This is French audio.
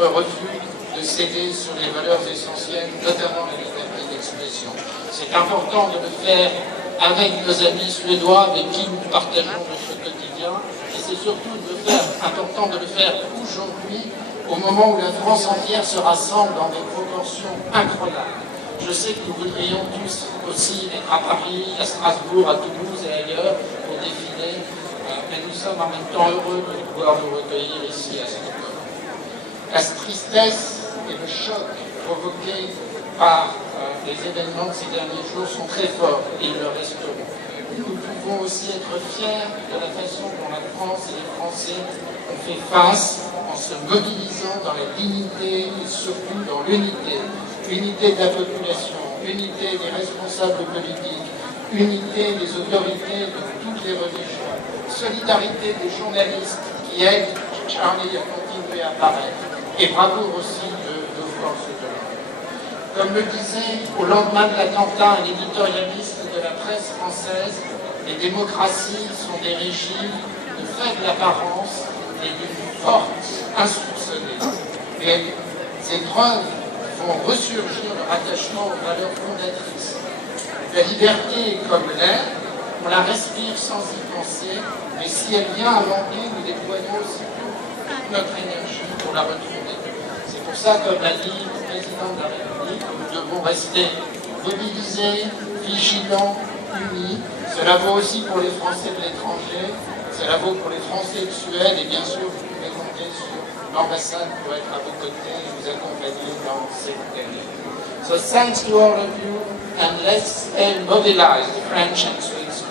notre refus de céder sur les valeurs essentielles, notamment la liberté d'expression. C'est important de le faire avec nos amis suédois avec qui nous partageons notre quotidien, et c'est surtout important de le faire aujourd'hui, au moment où la France entière se rassemble dans des proportions incroyables. Je sais que nous voudrions tous aussi être à Paris, à Strasbourg, à Toulouse et ailleurs pour défiler, mais nous sommes en même temps heureux de pouvoir nous recueillir ici à Stockholm. La tristesse et le choc provoqués par les événements de ces derniers jours sont très forts et ils le resteront. Nous pouvons aussi être fiers de la façon dont la France et les Français ont fait face en se mobilisant dans la dignité et surtout dans l'unité. Unité de la population, unité des responsables politiques, unité des autorités de toutes les religions, solidarité des journalistes qui aident Charlie à continuer à apparaître, et bravoure aussi de nos forces de l'ordre. Comme le disait au lendemain de l'attentat un éditorialiste de la presse française, les démocraties sont des régimes de faible apparence et d'une force insoupçonnée. Et ces preuves font ressurgir leur attachement aux valeurs fondatrices. La liberté est comme l'air, on la respire sans y penser, mais si elle vient à manquer, nous déployons aussitôt toute notre énergie pour la retrouver. C'est pour ça, comme l'a dit le président de la République, nous devons rester mobilisés, vigilants, unis. Cela vaut aussi pour les Français de l'étranger, cela vaut pour les Français de Suède, et bien sûr, vous pouvez compter sur l'ambassade pour être à vos côtés et vous accompagner dans cette année. So thanks to all of you, and let's stay mobilized, French and Swiss.